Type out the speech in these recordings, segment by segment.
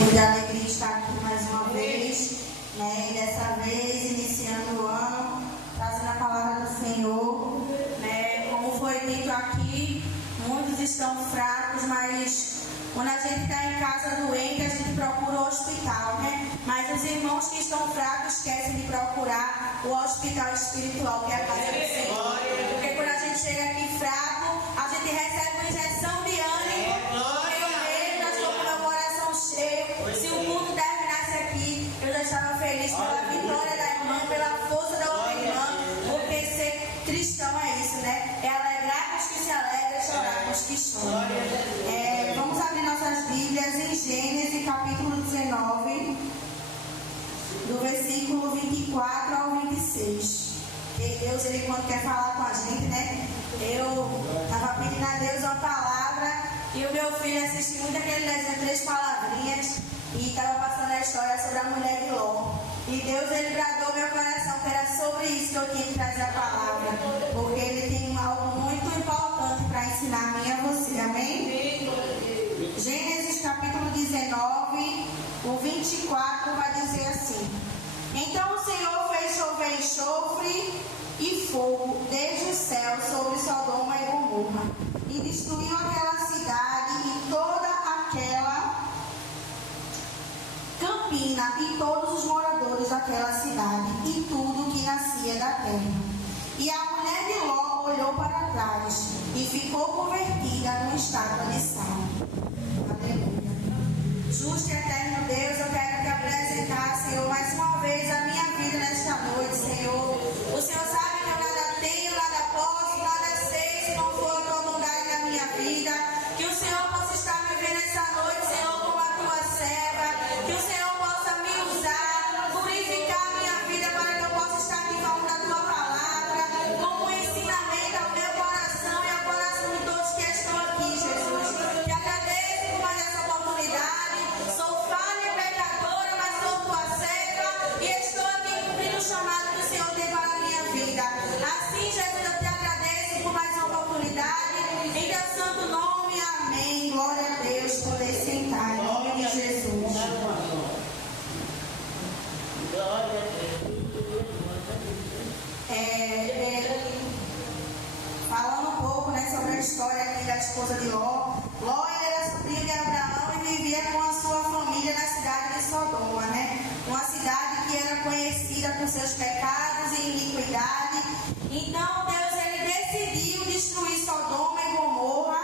motivo de alegria estar aqui mais uma vez, né? E dessa vez iniciando o ano, trazendo a palavra do Senhor, né? Como foi dito aqui, muitos estão fracos, mas quando a gente está em casa doente, a gente procura o hospital, né? Mas os irmãos que estão fracos esquecem de procurar o hospital espiritual, que é a casa do Senhor. Porque quando a gente chega aqui fraco, a gente recebe uma injeção de ânimo. Se o mundo terminasse aqui, eu já estava feliz pela vitória da irmã, pela força da outra irmã, porque ser cristão é isso, né? É alegrar os que se alegram e chorar com os que choram. Vamos abrir nossas Bíblias em Gênesis capítulo 19, do versículo 24 ao 26. Porque Deus, Ele quando quer falar com a gente, né? Eu estava pedindo a Deus uma palavra. E o meu filho assistiu muito aquele desenho, 3 palavrinhas, e estava passando a história sobre a mulher de Ló. E Deus, Ele bradou meu coração, que era sobre isso que eu tinha que trazer a palavra. Porque Ele tem algo muito importante para ensinar a mim e a você, amém? Gênesis capítulo 19, o 24 vai dizer assim: Então o Senhor fez chover enxofre e fogo desde o céu sobre Sodoma e Gomorra, e destruiu aquela cidade e toda aquela campina e todos os moradores daquela cidade e tudo que nascia da terra. E a mulher de Ló olhou para trás e ficou convertida numa estátua de sal. Aleluia. Justo e eterno Deus, eu quero te apresentar, Senhor, mais uma vez a minha vida nesta noite, Senhor. O Senhor sabe que eu nada tenho, nada posso, nada sei, se não for a tua bondade na minha vida. Que o Senhor possa estar me vendo essa noite, Senhor, como a tua serva. Que o Senhor possa me usar, purificar a minha vida para que eu possa estar aqui falando da tua palavra, como um ensinamento ao meu coração e ao coração de todos que estão aqui, Jesus. Te agradeço por mais essa oportunidade. Sou falha e pecadora, mas sou tua serva e estou aqui cumprindo o chamado que o Senhor tem para a minha vida. Assim, Jesus, eu te agradeço por mais uma oportunidade. Em teu santo nome, amém. Glória a Deus. Poder sentar em nome de Jesus. Falando um pouco, né, sobre a história aqui da esposa de Ló. Ló era sobrinho de Abraão e vivia com a sua família na cidade de Sodoma, né? Uma cidade que era conhecida por seus pecados e iniquidade. Então Deus, Ele decidiu destruir Sodoma e Gomorra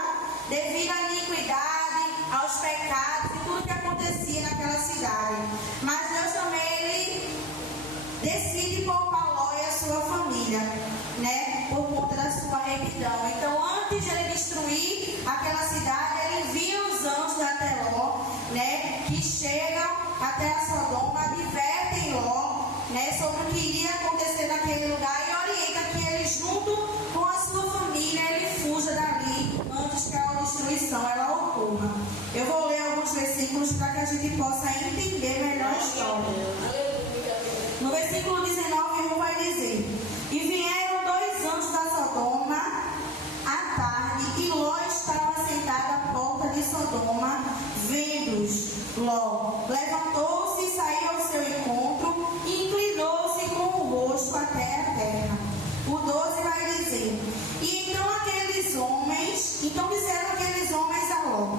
devido à iniquidade, aos pecados e tudo que acontecia naquela cidade. Mas Deus também, Ele decide poupar Ló e a sua família, né? Por conta da sua retidão. Então, antes de Ele destruir aquela cidade, Ele envia os anjos até Ló, né? Que chegam até a Sodoma, advertem Ló, né? Sobre o que iria acontecer naquele lugar e orienta que ele, junto com a sua família, ele fuja dali antes que a destruição ela ocorra. Eu vou ler alguns versículos para que a gente possa entender melhor a história. No versículo 19, vai dizer: E vieram 2 anjos da Sodoma à tarde, e Ló estava sentado à porta de Sodoma, vendo-os. Ló levantou-se e saiu ao seu encontro, e inclinou-se com o rosto até a terra. O 12 vai dizer: E então disseram aqueles homens a Ló: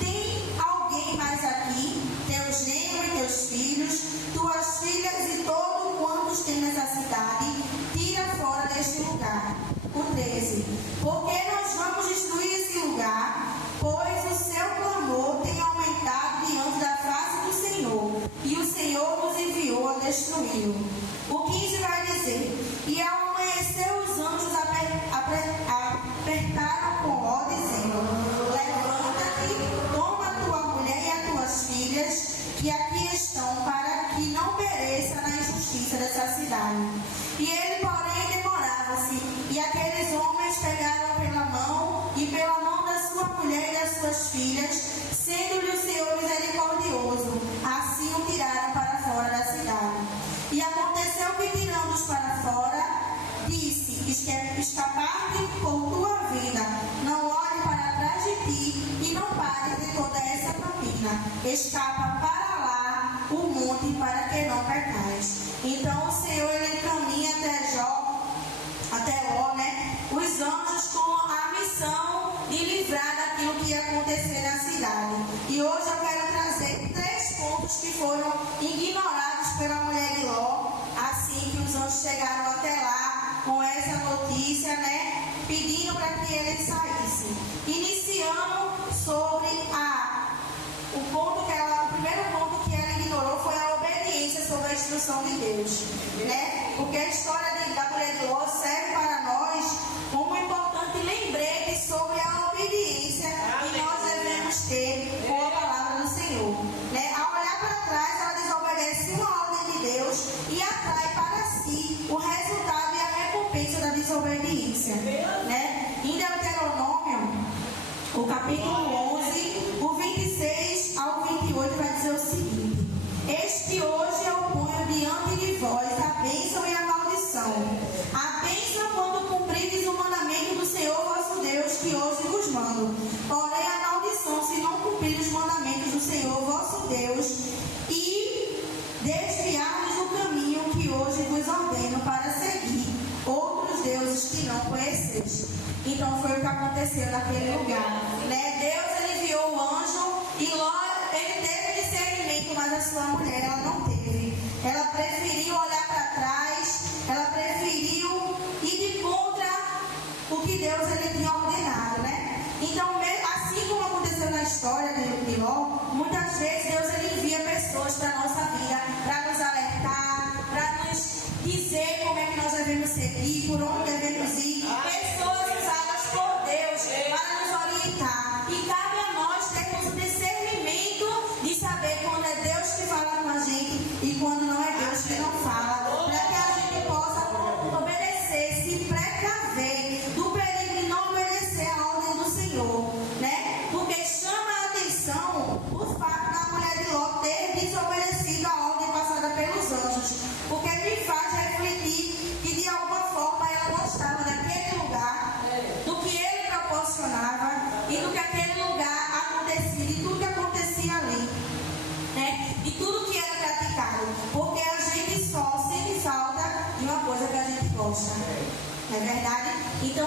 Tem alguém mais aqui, teu genro e teus filhos, tuas filhas e todo quantos tem nessa cidade, tira fora deste lugar. O 13: Porque nós vamos destruir esse lugar, pois o seu clamor tem aumentado diante da face do Senhor, o monte para que não pecais. Então o Senhor ele encaminha até Ló, né? Os anjos com a missão de livrar daquilo que ia acontecer na cidade. E hoje eu quero trazer 3 pontos que foram ignorados pela mulher de Ló, assim que os anjos chegaram até lá com essa notícia, né? Pedindo para que ele saísse. Iniciando sobre o primeiro ponto que ela ignorou foi a obediência sobre a instrução de Deus, né? Porque a história da mulher de Ló serve para nós como um importante lembrete sobre a obediência que nós devemos ter com a palavra do Senhor, né? Ao olhar para trás, ela desobedece uma ordem de Deus e atrai para si o resultado e a recompensa da desobediência, né? Em Deuteronômio, o capítulo 11, o 26 ao 28 vai dizer o seguinte: eis que hoje eu ponho diante de vós a bênção e a maldição. A bênção quando cumprides o mandamento do Senhor vosso Deus, que hoje vos mando. Porém a maldição se não cumprirdes os mandamentos do Senhor vosso Deus e desviardes do caminho que hoje vos ordeno para seguir outros deuses que não conheceis. Então foi o que aconteceu naquele lugar, né? Deus ele enviou o anjo e Ló ele teve discernimento, mas a sua mulher ela não teve. Ela preferiu olhar para trás, ela preferiu ir de contra o que Deus ele tinha ordenado, né? Então, assim como aconteceu na história de Ló, muitas vezes Deus ele envia pessoas para a nossa vida para nos alertar, para nos dizer como é que nós devemos seguir, por onde devemos ir. Pessoas usadas por Deus para nos orientar. E cabe a nós termos o discernimento de saber quando é Deus que fala com a gente e quando não é Deus que não fala, para que a gente possa obedecer, se precaver do perigo de não obedecer a ordem do Senhor, né? Porque chama a atenção o fato da mulher de Ló ter desobedecido a ordem passada pelos anjos, porque me faz refletir que de alguma forma ela gostava daquele lugar, do que ele proporcionava e do que aquele lugar acontecia, de tudo que acontecia ali, né? E tudo que era praticado, porque a gente só sente falta de uma coisa que a gente gosta, não é verdade? Então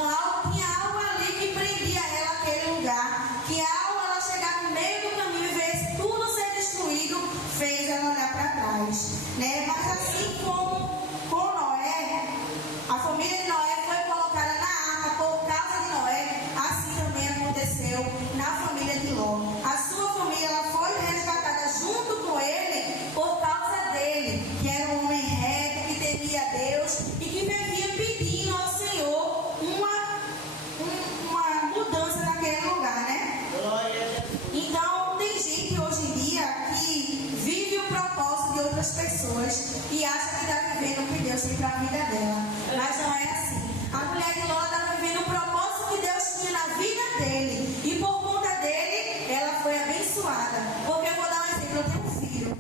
tinha algo ali que prendia ela àquele lugar, que ao ela chegar no meio do caminho e ver tudo ser destruído, fez ela olhar para trás, né? Mas assim como com Noé, a família de Noé foi colocada na arca por causa de Noé, assim também aconteceu na família de Ló. A sua família ela foi resgatada junto com ele por causa dele, que era um homem reto, que temia a Deus e que vivia pedindo ao Senhor uma mudança naquele lugar, né? Então, tem gente hoje em dia que vive o propósito de outras pessoas e acha que está vivendo o que Deus tem para a vida dela. Mas não é assim. A mulher de Ló estava vivendo o propósito que Deus tinha na vida dele. E por conta dele, ela foi abençoada. Porque eu vou dar um exemplo, eu tenho um filho.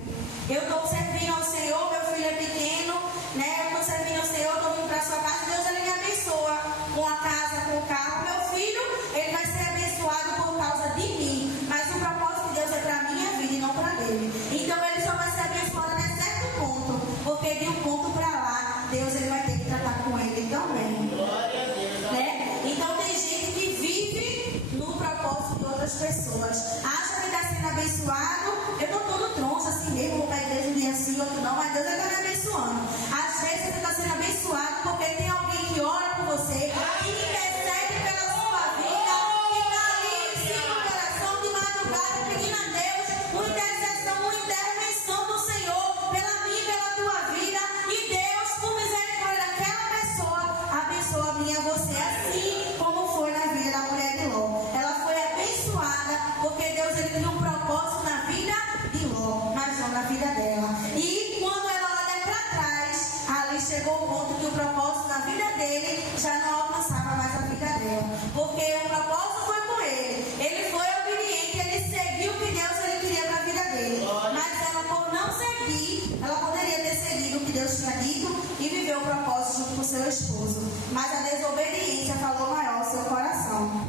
Eu estou servindo ao Senhor, meu filho é pequeno, né? Eu estou servindo ao Senhor, estou vindo para a sua casa, Deus ele me abençoa com a casa, com o carro. Meu filho, ele vai ser abençoado por causa de mim. Mas o propósito de Deus é para a minha vida e não para dele. Então ele só vai ser abençoado até certo ponto. Porque de um ponto para lá, Deus ele vai ter que tratar com ele também. Glória a Deus. Né? Então tem gente que vive no propósito de outras pessoas. Acha que está sendo abençoado. Eu estou todo troncho assim mesmo, vou para a igreja um dia assim, outro não, mas Deus está me abençoando. Às vezes você está sendo abençoado porque tem alguém que ora por você, que intercede pela sua vida, que está ali em cima do coração de madrugada pedindo a Deus uma intercessão, uma intervenção do Senhor pela minha e pela tua vida. E Deus, por misericórdia daquela pessoa, abençoa a mim e a você, assim como foi na vida da mulher de Ló. Ela foi abençoada porque Deus ele tinha um propósito na vida de Ló, mas não na vida dela. E quando ela olha para trás, ali chegou o ponto que o propósito na vida dele já não alcançava mais a vida dela, porque o propósito foi com ele. Ele foi obediente, ele seguiu o que Deus ele queria para a vida dele. Mas ela, por não seguir, ela poderia ter seguido o que Deus tinha dito e viver o propósito junto com seu esposo. Mas a desobediência falou maior ao seu coração,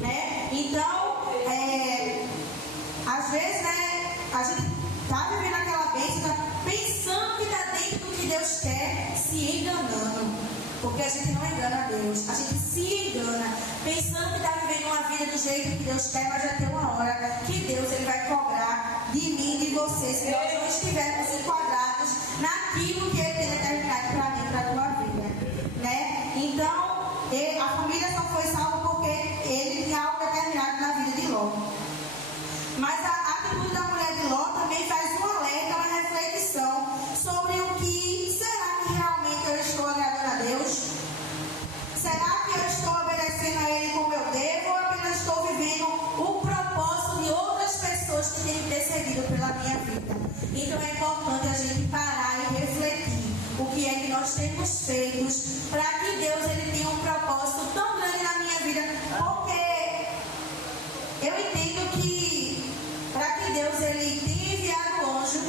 né? Então, às vezes, né, a gente está vivendo porque a gente não engana a Deus, a gente se engana, pensando que está vivendo uma vida do jeito que Deus quer, mas já tem uma hora que Deus ele vai cobrar de mim e de você, se nós não estivermos enquadrados naquilo que Ele tem determinado para mim, para a tua vida, né? Então, a família só foi salva porque ele tinha algo determinado na vida de Ló. Mas a atitude da mulher de Ló também faz um alerta, uma reflexão sobre o que será que realmente eu estou agradando a Deus? Será que eu estou obedecendo a Ele como eu devo ou apenas estou vivendo o propósito de outras pessoas que têm intercedido pela minha vida? Então é importante a gente parar e refletir o que é que nós temos feito para que Deus ele tenha um propósito tão grande na minha vida, porque eu entendo que para que Deus ele tenha enviado o anjo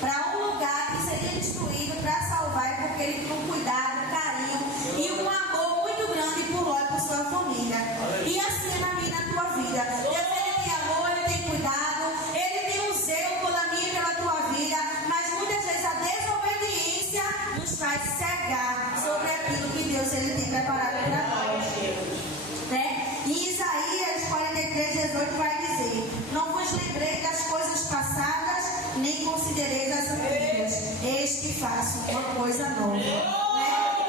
para um lugar que seria destruído para salvar, é porque ele tem um cuidado, carinho e um amor muito grande por Ló e por sua família. E assim é na minha e na tua vida. Deus ele tem amor, ele tem cuidado, ele tem um zelo pela minha e pela tua vida, mas muitas vezes a desobediência nos faz cegar sobre aquilo que Deus ele tem preparado para nós, né? E Isaías 43:18 vai dizer: não vos lembrei das coisas passadas, nem considerei as antigas. Eis que faço uma coisa nova. Né?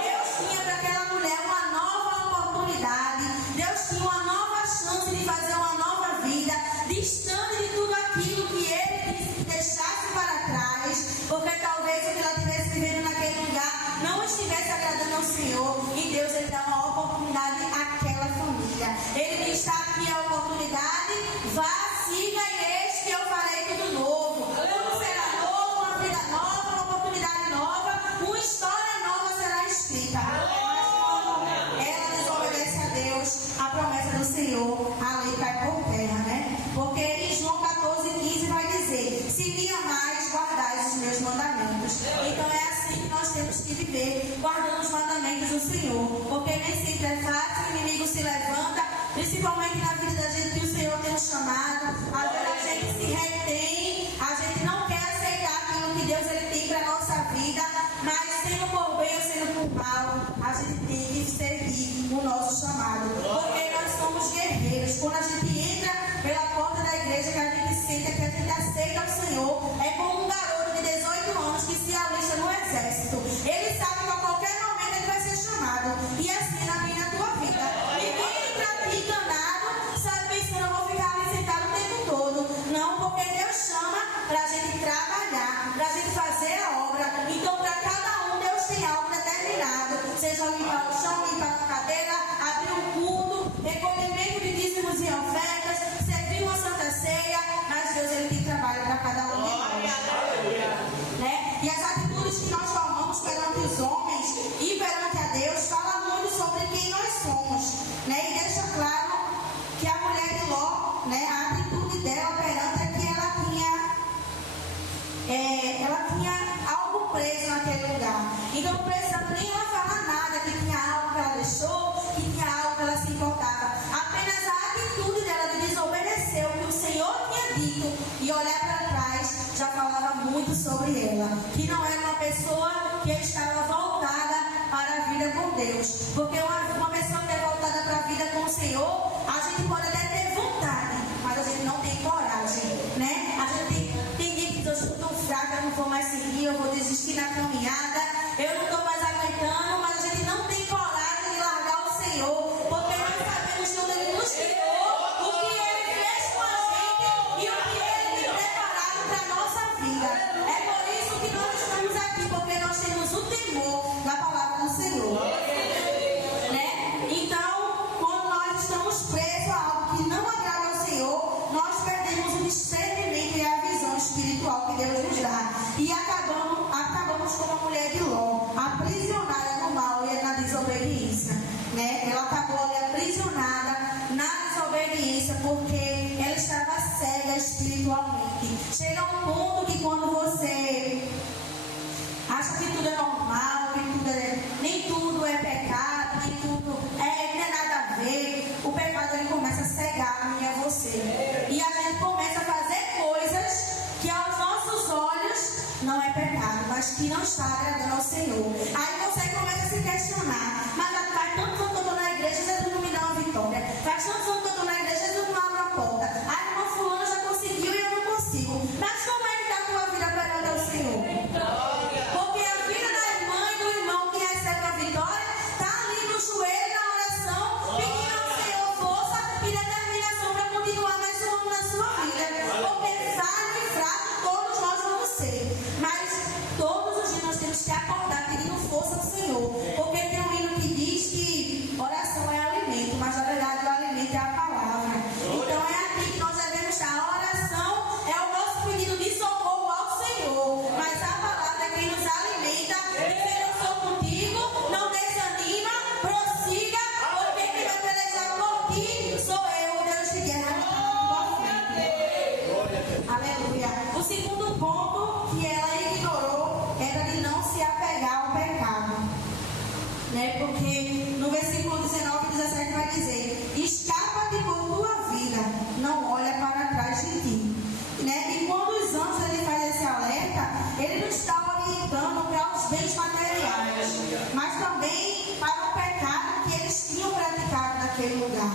Deus tinha para aquela mulher uma nova oportunidade. Deus tinha uma nova chance de fazer uma nova vida, distante de tudo aquilo que Ele disse que deixasse para trás, porque talvez o que ela estivesse vivendo naquele lugar não estivesse agradando ao Senhor. E Deus ele dá uma oportunidade àquela família. Ele diz: está aqui a oportunidade, vá, siga e eis que eu farei tudo novo. Tudo será novo, uma vida nova, uma oportunidade nova, uma história nova será escrita. Mas quando ela desobedece a Deus, a promessa do Senhor, a lei cai por terra, né? Porque em João 14:15 vai dizer: se me amais, guardais os meus mandamentos. Então é assim que nós temos que viver, guardando os mandamentos do Senhor, porque nem sempre é fácil, o inimigo se levanta, principalmente na vida da gente que o Senhor tem nos chamado. Às vezes a gente se retém, a gente não quer aceitar aquilo que Deus ele tem para a nossa vida, mas sendo por bem ou sendo por mal, a gente tem que seguir o nosso chamado, porque nós somos guerreiros. Quando a gente entra pela porta da igreja, que a gente senta, que a gente aceita o Senhor, é como um garoto de 18 anos que se alista no exército. Ele sabe que a qualquer momento ele vai ser chamado, e assim na minha e na tua vida. Ninguém entra aqui enganado, sabe, pensando: eu vou ficar ali sentado o tempo todo. Não, porque Deus chama para a gente trabalhar, para a gente fazer a obra. Então para cada um Deus tem algo determinado, seja limpar o chão, limpar a cadeira, abrir um culto, recolhimento de dízimos e ofertas, servir uma santa ceia, mas Deus ele tem trabalho para cada um de nós, né? E as atitudes que nós tomamos perante os homens e perante a Deus fala muito sobre quem nós somos, né? E deixa claro que a mulher de Ló, né, a atitude dela perante é que ela tinha algo preso naquele lugar. Então não precisava nem ela falar nada, que tinha algo que ela deixou, que tinha algo que ela se importava. Apenas a atitude dela de desobedecer o que o Senhor tinha dito e olhar para trás já falava muito sobre ela, que não era uma pessoa que estava voltada para a vida com Deus. Porque uma pessoa que é voltada para a vida com o Senhor, a gente pode até ter vontade, mas a gente não tem coragem, né? A gente tem dia que eu estou tão fraca, eu não vou mais seguir, eu vou desistir na caminhada, eu não estou mais aguentando, mas a gente não tem coragem de largar o Senhor, porque nós sabemos que onde Ele nos tirou, o que Ele fez com a gente e o que Ele tem preparado para a nossa vida. É por isso que nós estamos aqui, porque nós temos o temor da palavra do Senhor, né? Então, quando nós estamos presos a algo que não agrada ao Senhor, nós perdemos o discernimento e a visão espiritual que Deus nos dá, e acabamos como a mulher de Ló, aprisionada no mal e na desobediência, né? Ela acabou ali aprisionada na desobediência porque ela estava cega espiritualmente. Chega um ponto que quando você acha que tudo é normal, que nem tudo é pecado, nem tudo não é nada a ver, o pecado ele começa a cegar a mim e a você. E a gente começa a fazer coisas que aos nossos olhos não é é pecado, mas que não está agradando ao Senhor. Aí você começa a se questionar, mas faz tantos anos que eu estou na igreja, Jesus não me dá uma vitória. Faz tantos anos que eu estou na igreja, Jesus não abre a porta. A irmã fulana já conseguiu e eu não consigo. Mas como é que está a tua vida perante ao Senhor? Porque a vida da irmã e do irmão que recebe a vitória está ali no joelho, na oração, pedindo ao Senhor força e determinação para continuar mais um ano na sua vida. Porque falho e fraco todos nós vamos ser. Mas todos os dias nós temos que acordar pedindo força ao Senhor. Porque tem um hino que diz que oração é alimento, mas na verdade o alimento é a palavra. Então é aqui que nós devemos estar. A oração é o nosso pedido de socorro ao Senhor. Mas a palavra é quem nos alimenta. E se eu sou contigo, não desanima, prossiga, porque quem vai pelejar por ti sou eu, Deus de guerra, aleluia. O segundo ponto que ela ignorou era de não se apegar ao pecado, né? Porque no versículo 19 e 17 vai dizer: escapa-te por tua vida, não olha para trás de ti, né? E quando os anjos ele faz esse alerta, ele não está orientando para os bens materiais, mas também para o pecado que eles tinham praticado naquele lugar,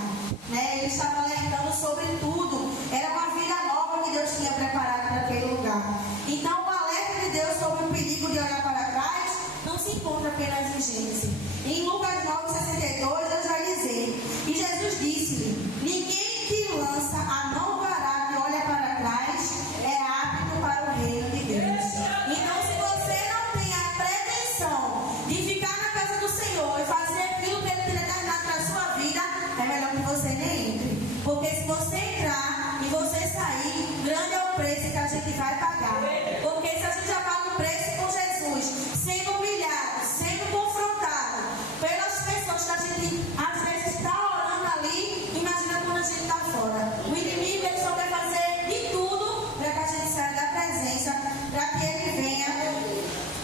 né? Ele estava alertando sobre tudo. Era uma vida nova que Deus tinha preparado para aquele lugar. Então o alerta de Deus sobre o perigo de olhar para trás não se encontra apenas em Gênesis. Em Lucas 9:62 Deus vai dizer: e Jesus disse-lhe: ninguém que lança a mão do arado e olha para trás é apto para o reino de Deus. Então, se você não tem a pretensão de ficar na casa do Senhor e fazer aquilo que Ele tem determinado para a sua vida, é melhor que você nem entre. Porque se você entrar e você sair, grande é o preço que a gente vai pagar. Porque se a gente já paga o preço com Jesus, sendo humilhado, sendo confrontado pelas pessoas que a gente às vezes está orando ali, imagina quando a gente está fora. O inimigo ele só quer fazer de tudo para que a gente saia da presença, para que ele venha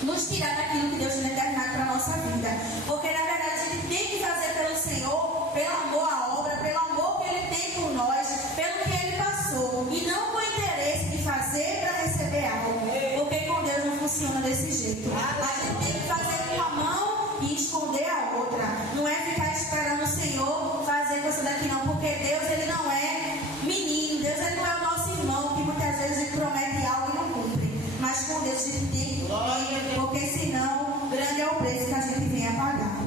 nos tirar daquilo que Deus tem determinado para a nossa vida. Porque na verdade a gente tem que fazer pelo Senhor, pelo amor à obra, pelo amor que Ele tem por nós, pelo que Ele passou, e não com o interesse de fazer para receber algo. Porque com Deus não funciona desse jeito. A gente tem que fazer com a mão e esconder a outra. Não é ficar esperando o Senhor fazer com isso daqui não, porque Deus ele não é menino, Deus ele não é o nosso irmão que muitas vezes ele promete algo e não cumpre. Mas com Deus a gente tem que cumprir, porque senão grande é o preço que a gente vem a pagar,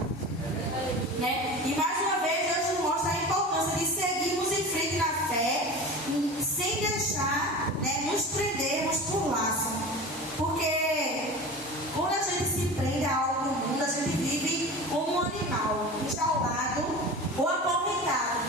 né? E mais uma vez Deus nos mostra a importância de seguirmos em frente na fé, sem deixar, né, nos prendermos por laço. Porque quando a gente se prende a algo no mundo, a gente vive como um animal, enjaulado ou acorrentado.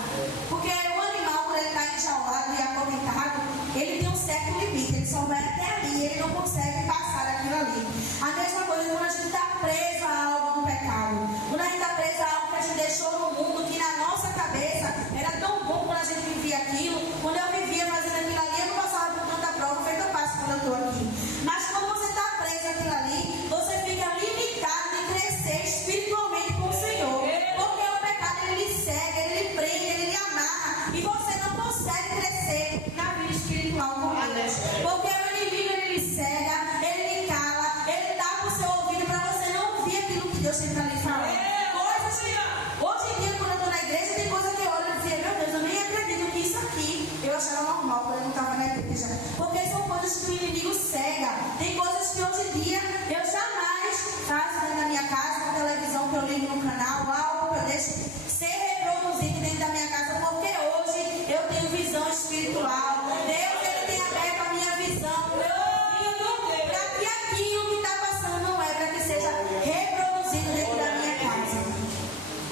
Porque o animal, quando ele está enjaulado e acorrentado, ele tem um certo limite, ele só vai até ali, ele não consegue passar daquilo ali. A mesma coisa quando a gente está preso a algo do pecado. Quando a gente está preso a algo que a gente deixou no mundo, que na nossa cabeça era tão bom quando a gente vivia aquilo. Quando eu vivia fazendo aquilo ali, eu não passava por tanta prova, feito eu passo quando eu estou aqui. Mas quando você está preso àquilo ali, você fica limitado de crescer espiritualmente com o Senhor. Porque o pecado ele lhe segue, ele lhe prende, ele lhe amarra. E você não consegue crescer na vida espiritual com Deus. Porque o inimigo ele lhe cega, ele lhe cala, ele tapa o seu ouvido para você não ouvir aquilo que Deus tem para lhe falar. Coisas que, hoje em dia, quando eu estou na igreja, tem coisa que eu olho e dizia: meu Deus, eu nem acredito que isso aqui eu achava normal quando eu não estava na igreja. Porque são coisas que o inimigo cega. Tem coisas que hoje em dia eu jamais faço dentro da minha casa, na televisão que eu ligo no canal, algo que eu deixo ser reproduzido dentro da minha casa, porque hoje eu tenho visão espiritual. Deus ele tem aberto a minha visão, o meu ouvido, para que aquilo que está passando não é para que seja reproduzido dentro da minha casa.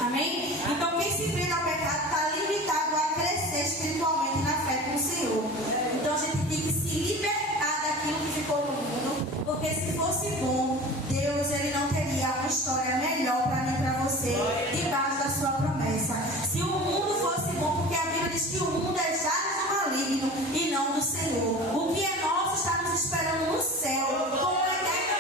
Amém? Então quem se prende ao pecado está limitado a crescer espiritualmente na fé com o Senhor. Então a gente tem que se libertar daquilo que ficou no mundo, porque se fosse bom, Deus ele não teria uma história melhor para mim e para você debaixo da sua promessa. Se o mundo fosse bom, porque a Bíblia diz que o mundo é jaz do maligno e não do Senhor. O que é nosso está nos esperando no céu, com o eterno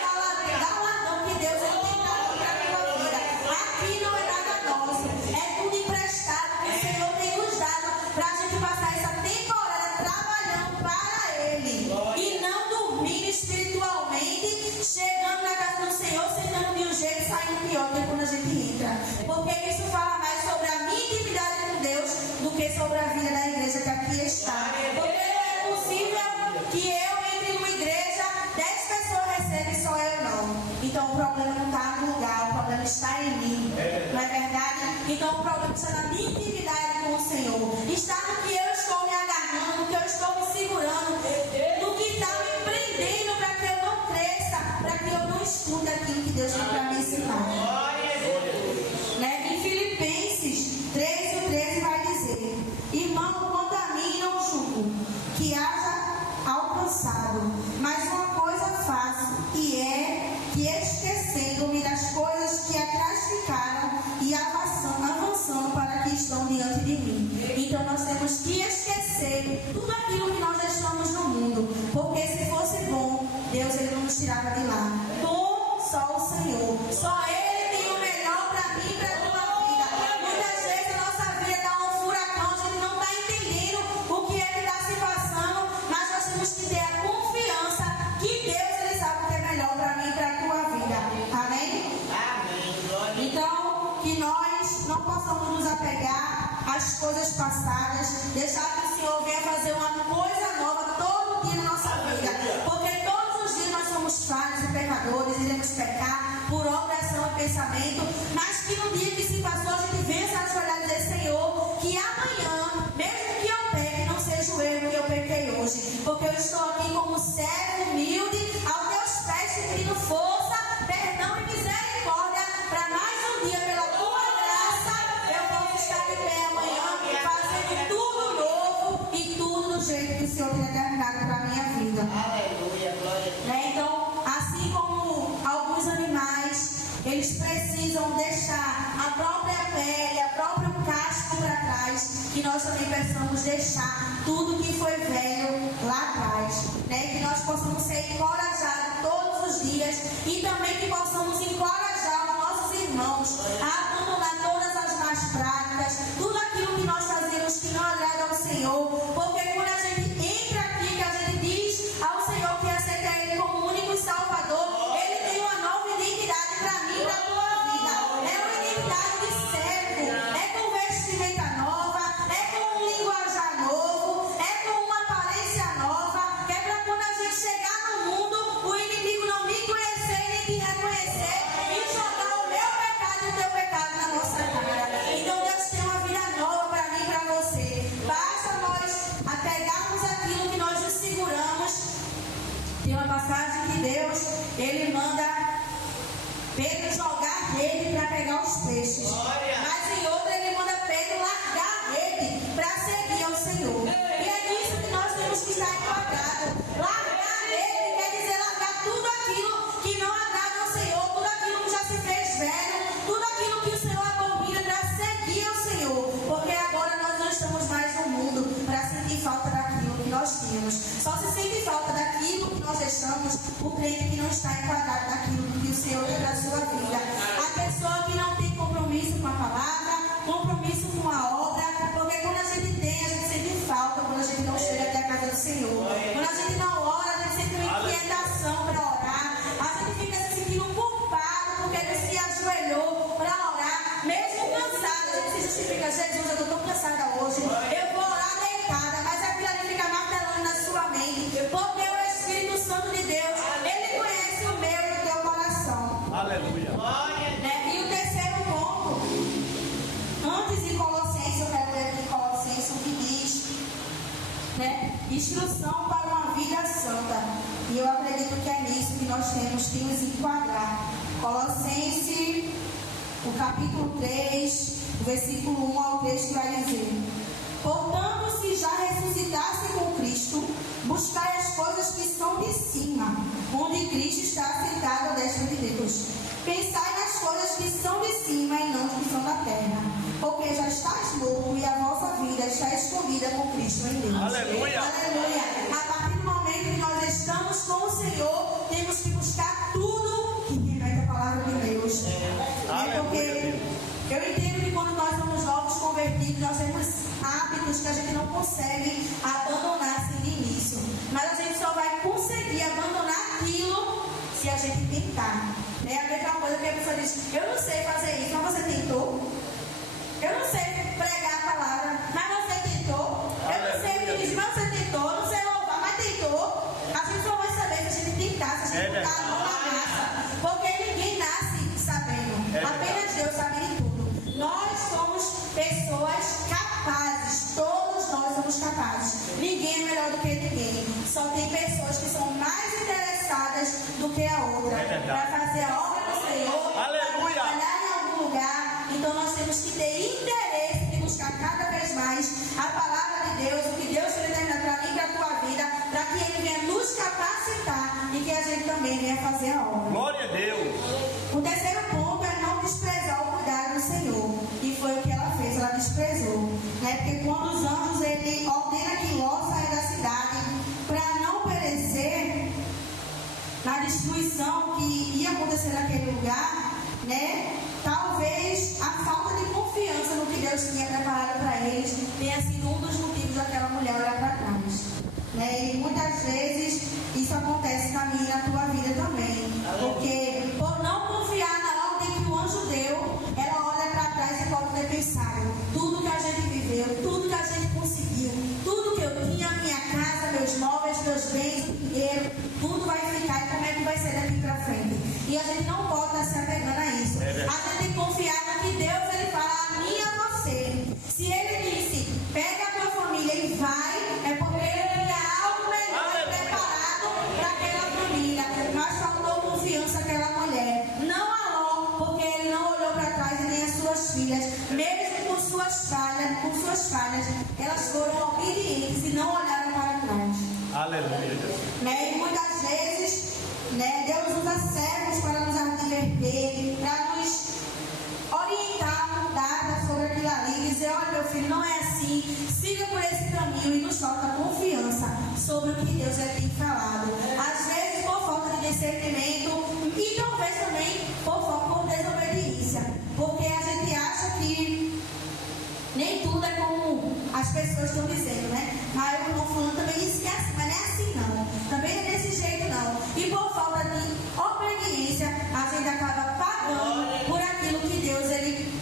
galardão que Deus ele tem para a tua vida. Aqui não é nada nosso, é tudo emprestado que o Senhor tem nos dado para a gente passar essa temporada trabalhando para Ele e não dormir espiritualmente, problema está na minha intimidade com o Senhor. Está no que eu estou me agarrando, no que eu estou me segurando, no que está me prendendo para que eu não cresça, para que eu não escute aquilo que Deus tem para me ensinar. Né? Em Filipenses 13:13 vai dizer: irmão, quanto a mim não julgo que haja alcançado, mas uma coisa faço, que é que esquecendo-me das coisas que atrás ficaram e avançando para que estão diante de mim. Então nós temos que esquecer tudo aquilo que nós deixamos no mundo, porque se fosse bom, Deus ele não nos tirava de lá. Bom só o Senhor, só Ele tem o melhor para mim e para a tua vida. Muitas vezes a nossa vida dá um furacão, a gente não está entendendo o que é que está se passando, mas nós temos que ter a confiança que Deus ele sabe o que é melhor para mim e para a tua vida. Amém? Amém. Então, que nós não possamos nos apegar às coisas passadas, deixar que o Senhor venha fazer uma coisa nova todo dia na nossa vida, porque todos os dias nós somos falhos e pecadores, iremos pecar por obra, ação e pensamento, mas que no dia que se passou a gente vença a ajoelhar e dizer: Senhor, que amanhã, mesmo que eu peque, não seja o erro que eu pequei hoje, porque eu estou aqui como servo humilde aos teus pés te pedindo força, perdão e misericórdia para mais um dia, pela tua graça eu posso estar de pé amanhã, fazendo tudo novo e tudo do jeito que o Senhor tem determinado para a minha vida. Aleluia, glória a Deus. Então, assim como alguns animais, eles precisam deixar a própria pele, o próprio casco para trás, que nós também precisamos deixar tudo que foi velho lá atrás, né? Que nós possamos ser encorajados todos os dias e também que possamos encorajar os nossos irmãos a abandonar todas as más práticas, tudo aquilo que nós fazemos que não agrada ao Senhor, porque quando a gente entra aqui, que a gente diz ao Senhor que aceita Ele como único e Salvador, Ele tem uma nova identidade para mim e para a tua vida. É uma identidade de servo, é com vestimenta nova, é com um linguajar novo, é com uma aparência nova, que é para quando a gente chegar no mundo, o inimigo não me conhecer e nem te reconhecer e jogar o meu pecado e o teu pecado na nossa cara. Então Deus tem uma vida nova para mim e para você. Basta nós apegarmos aquilo que nós nos seguramos. Tem uma passagem que Deus, Ele manda Pedro jogar a rede para pegar os peixes. Mas em outra Ele manda Pedro largar a rede para seguir ao Senhor. E é nisso que nós temos que estar enquadrados. Largar a rede quer dizer largar tudo aquilo que não agrada ao Senhor, tudo aquilo que já se fez velho, tudo aquilo que o Senhor abomina para seguir ao Senhor. Porque agora nós não estamos mais no mundo para sentir falta daquilo que nós tínhamos. Só se sente falta daquilo que nós deixamos o crente que não está enquadrado naquilo que o Senhor tem para a sua vida. A pessoa que não tem compromisso com a palavra, compromisso com a obra, porque quando a gente tem, a gente sente falta quando a gente não chega até a casa do Senhor. Quando a gente não ora, a gente sente uma inquietação para orar. A gente fica se sentindo culpado porque a gente se ajoelhou para orar, mesmo cansado. A gente se justifica: Jesus, eu estou tão cansada hoje, eu vou orar deitada, mas aquilo ali fica martelando na sua mente, porque o Espírito Santo de Deus, Ele conhece o meu e o teu coração. Aleluia. Né? E o terceiro ponto, antes de Colossenses, eu quero ler aqui Colossenses, o que diz, né? Instrução para uma vida santa. E eu acredito que é nisso que nós temos que nos enquadrar. Colossenses, o capítulo 3, o versículo 1 ao 3, que vai dizer: portanto, se já ressuscitasse com Cristo, buscai as coisas que são de cima, onde Cristo está assentado à destra de Deus. Pensai nas coisas que são de cima e não que são da terra, porque já estáis morto e a vossa vida está escondida com Cristo em Deus. Aleluia. Aleluia. A partir do momento que nós estamos com o Senhor, temos que buscar tudo que remete à palavra de Deus. Porque eu entendo que quando nós somos novos convertidos, nós temos hábitos que a gente não consegue abandonar assim de início. Mas a gente só vai conseguir abandonar aquilo se a gente tentar. É a mesma coisa que a pessoa diz: eu não sei fazer isso, mas você tentou. Eu não sei pregar a palavra, mas você tentou. Eu não sei dirigir, mas você tentou. Eu não sei louvar, mas tentou. A gente só vai saber se a gente tentar, se a gente botar a mão na massa. Porque ninguém nasce sabendo. Apenas Deus sabe de tudo. Nós somos que a outra, para fazer a obra do Senhor, para trabalhar em algum lugar. Então nós temos que ter interesse de buscar cada vez mais a palavra de Deus, o que Deus tem determinado para mim e para a tua vida, para que Ele venha nos capacitar e que a gente também venha fazer a obra. Glória a Deus. O terceiro ponto é não desprezar o cuidado do Senhor. E foi o que ela fez, ela desprezou. Né? Porque quando os anjos, ele ordena que Ló saia da cidade para não perecer na destruição que ia acontecer naquele lugar, né? Talvez a falta de confiança no que Deus tinha preparado para eles tenha sido um dos motivos daquela mulher olhar para trás. Né? E muitas vezes isso acontece na minha e na tua vida também. Porque por não confiar na ordem que o anjo deu, ela olha para trás e pode ter pensado: tudo que a gente viveu, tudo que a gente conseguiu, tudo que eu tinha, minha casa, meus móveis, meus bens, dinheiro, tudo vai ficar, e como é que vai ser daqui para frente? E a gente não pode estar se apegando a isso. A gente tem que confiar no que Deus ele fala a mim e a você. Se ele disse, pega a tua família e vai, é porque ele tinha algo melhor preparado para aquela família. Mas faltou confiança àquela mulher. Não a Ló, porque ele não olhou para trás e nem as suas filhas. Mesmo com suas falhas, elas foram obedientes e não olharam para trás. Aleluia. Né? E muitas vezes, né, Deus usa servos para nos advertir, para nos orientar, mudar sobre aquilo ali, dizer: olha, meu filho, não é assim, siga por esse caminho, e nos falta confiança sobre o que Deus já tem falado. Às vezes por falta de discernimento e talvez também por desobediência, porque a gente acha que nem tudo é como as pessoas estão dizendo, né? Mas eu estou falando também disse que é assim, mas não é assim não, também é desse jeito não. E por falta de obediência, a gente acaba pagando por aquilo que Deus ele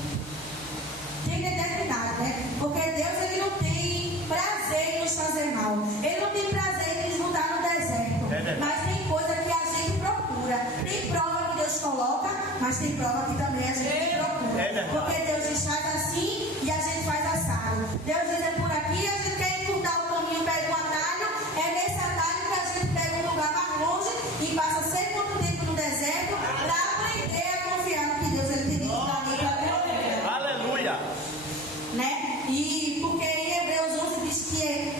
tem determinado, né? Porque Deus ele não tem prazer em nos fazer mal, ele não tem prazer em nos mudar no deserto, mas tem coisa que a gente procura, tem prova que Deus coloca, mas tem prova que também a gente procura, porque Deus diz faz assim e a gente faz assado. Deus diz é por aqui, a gente quer encurtar o caminho, pega um atalho, é nesse atalho que a gente pega um lugar mais longe e passa sei quanto tempo no deserto para aprender a confiar no que Deus ele tem dito para mim e para minha vida. Aleluia. Né? E porque em Hebreus 11 diz que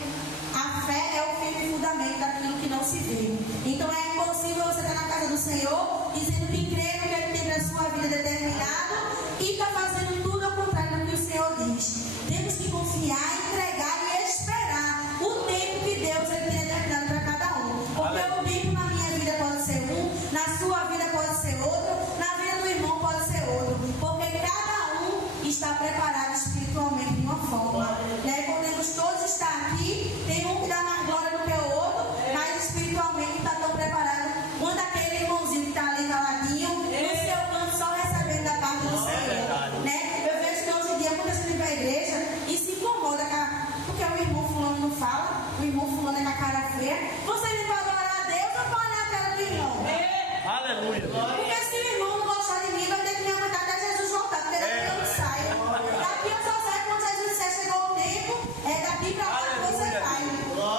a fé é o firme fundamento daquilo que não se vê. Então é impossível você estar na casa do Senhor dizendo que crê no que Ele tem para a sua vida determinado e está fazendo tudo ao contrário do que o Senhor diz. Temos que confiar, entregar e esperar o tempo que Deus ele tem determinado para cada um. Porque o tempo na minha vida pode ser um, na sua vida pode ser outro, na vida do irmão pode ser outro. Porque cada um está preparado espiritualmente de uma forma. Né? Podemos todos estar aqui, tem um que dá mais glória do que o outro, mas espiritualmente está tão preparado quanto aquele irmãozinho que está ali caladinho, no seu canto, só recebendo da parte do Senhor. Né? Eu vejo que hoje em dia muita gente vem para a igreja e se incomoda porque o irmão fulano não fala, o irmão fulano é com a cara feia. Você vem para adorar a Deus ou para olhar a cara do irmão? Aleluia. Porque se o irmão não gostar de mim, vai ter que me aguentar até Jesus voltar, porque daqui eu não saio. Daqui eu só saio quando Jesus disser chegou o tempo, é daqui para lá que você vai.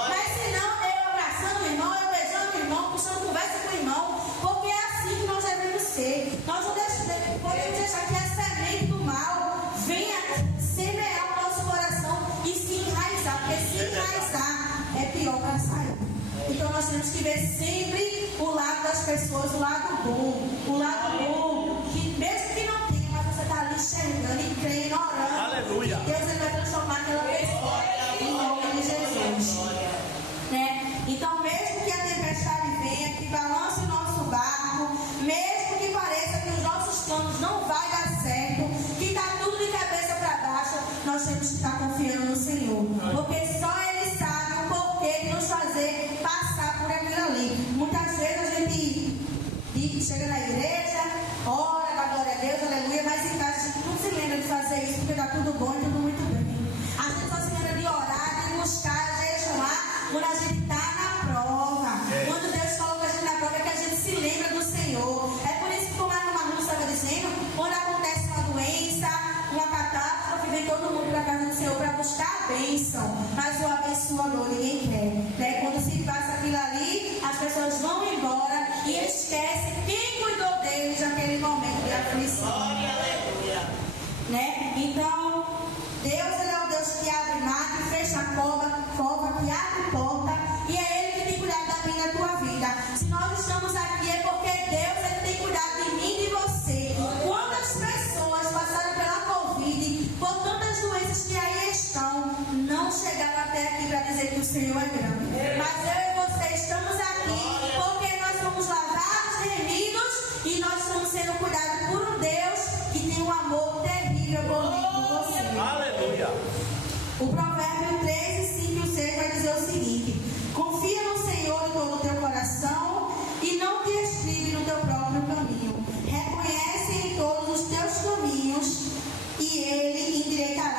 Mas se não, eu abraçando o irmão, eu beijando o irmão, puxando conversa com o irmão, porque é assim que nós devemos ser. Nós não podemos deixar que a semente do mal venha semear o nosso coração e se enraizar, porque se enraizar é pior para sair. Então nós temos que ver sempre o lado das pessoas, o lado bom, que mesmo que não tenha, mas você está ali enxergando e crendo, orando. Aleluia. Deus ele vai transformar aquela pessoa em nome de Jesus. Né? Então mesmo que a tempestade venha, que balance o nosso barco, mesmo que pareça que os nossos planos não vai dar certo, que está tudo de cabeça para baixo, nós temos que estar confiando no Senhor. Porque só Ele sabe o porquê de nos fazer passar por aquilo ali. Muitas vezes a gente chega na igreja, ora, dá glória a Deus, aleluia, mas em casa a gente não se lembra de fazer isso porque está tudo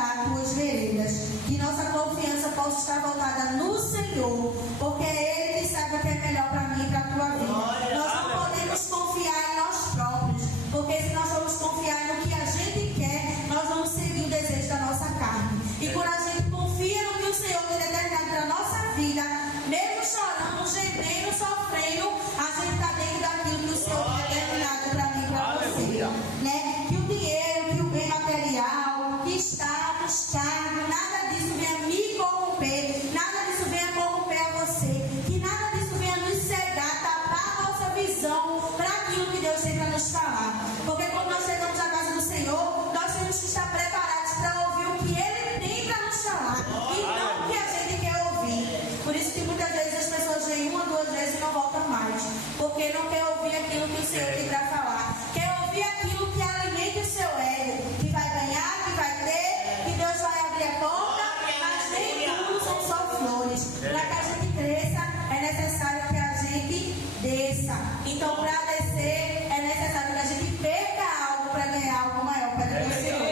guiará tuas veredas. Que nossa confiança possa estar voltada no Senhor, porque é Ele que sabe o que é melhor para mim e para a tua vida. Nós não podemos confiar em nós próprios, porque se nós formos confiar no que a gente quer, nós vamos seguir o desejo da nossa carne. E quando a gente confia no que o Senhor tem determinado para a nossa vida, mesmo chorando, gemendo, sofrendo, a gente está dentro daquilo que o Senhor tem determinado para mim e para você. Né? Que o dinheiro, que o bem material, que status, cargo, nada disso venha me corromper, nada disso venha corromper a você, que nada disso venha nos cegar, tapar a nossa visão para aquilo que Deus tem para nos falar. Porque quando nós chegamos à casa do Senhor, nós temos que estar preparados para ouvir o que Ele tem para nos falar e não o que a gente quer ouvir. Por isso que muitas vezes as pessoas vêm uma, duas vezes e não voltam mais, porque não quer ouvir aquilo que o Senhor tem para falar, quer ouvir aquilo que alimenta o seu ego, que vai ganhar, que vai ter, que Deus vai abrir a porta, mas nem tudo são só flores. Para que a gente cresça, é necessário que a gente desça. Então, para descer, é necessário que a gente perca algo para ganhar algo maior para o Senhor.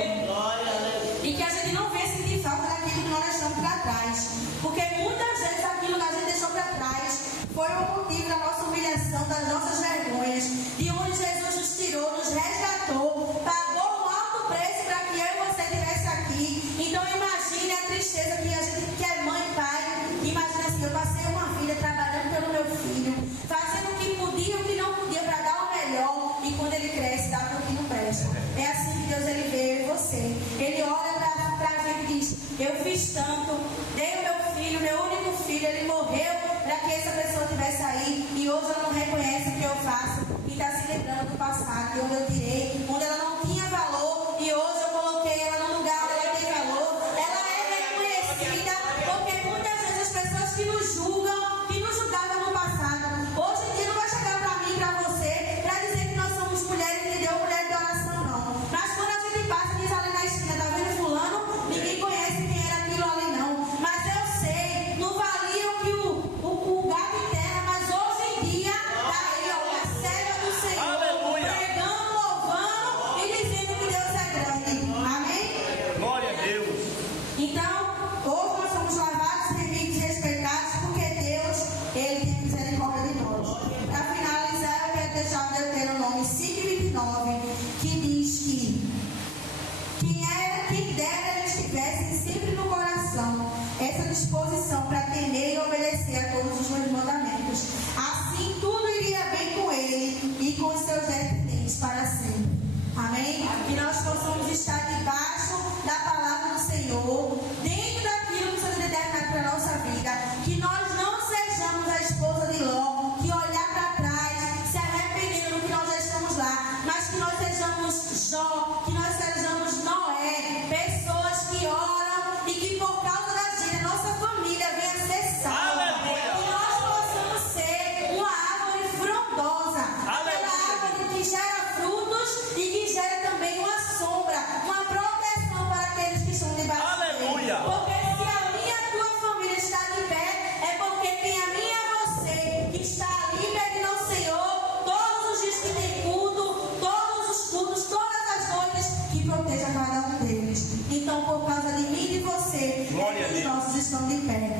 E que a gente não venha sentir falta daquilo que nós deixamos para trás. Porque muitas vezes aquilo que a gente deixou para trás foi o motivo da nossa humilhação, das nossas vergonhas, de onde Jesus nos tirou, nos resgatou, pagou um alto preço para que eu e você estivesse aqui. Então imagine a tristeza que a gente que é mãe e pai. Imagina assim, eu passei uma vida trabalhando pelo meu filho, fazendo o que podia e o que não podia para dar o melhor, e quando ele cresce, dá para o que não presta. É assim que Deus ele vê eu e você. Ele olha para a gente e diz: eu fiz tanto, dei o meu filho, meu único filho, ele morreu para que essa pessoa estivesse aí, e hoje ela não reconhece o que eu faço e está se lembrando do passado, de onde eu tirei, onde ela não tinha valor, e hoje eu coloquei ela no lugar onde ela tem valor. Ela é reconhecida, porque muitas vezes as pessoas que nos julgam, que nos julgavam no passado, hoje em dia não vai chegar para mim e para você para dizer que nós somos mulheres de Deus, mulher de oração, não. Mas quando a gente passa e diz ali na esquina, tá vendo fulano? Ninguém conhece quem era aquilo ali, não. Mas eu sei, não valia o que o gato em terra, mas hoje em dia tá aí, ó, a serva do Senhor, pregando, louvando e dizendo que Deus é grande. Amém? Glória a Deus. Então, hoje nós somos lavados, remidos e respeitados, porque Deus, Ele tem misericórdia de nós. Para finalizar, eu quero deixar o Deuteronômio 5:29, que diz que quem dera eles tivessem sempre no coração essa disposição para temer e obedecer a todos os meus mandamentos. Assim tudo iria bem com ele e com os seus descendentes para sempre. Amém? Que nós possamos estar debaixo da palavra do Senhor, dentro daquilo que o Senhor tem determinado para a nossa vida. Que nós não sejamos a esposa de Ló, que olhar para trás, se arrependendo do que nós já estamos lá, mas que nós sejamos Jó, que nós sejamos Noé, pessoas que oram e que por causa da gente, a nossa família venha ser salva. Que nós possamos ser uma árvore frondosa, aquela árvore que gera frutos e que gera também uma sombra, uma proteção para aqueles que estão debaixo dele. Porque se a minha e a tua família está de pé, é porque tem a minha e a você que está ali pedindo ao Senhor todos os dias que tem culto, todos os cultos, todas as noites, que proteja cada um deles. Então, por causa de mim e de você, os nossos estão de pé.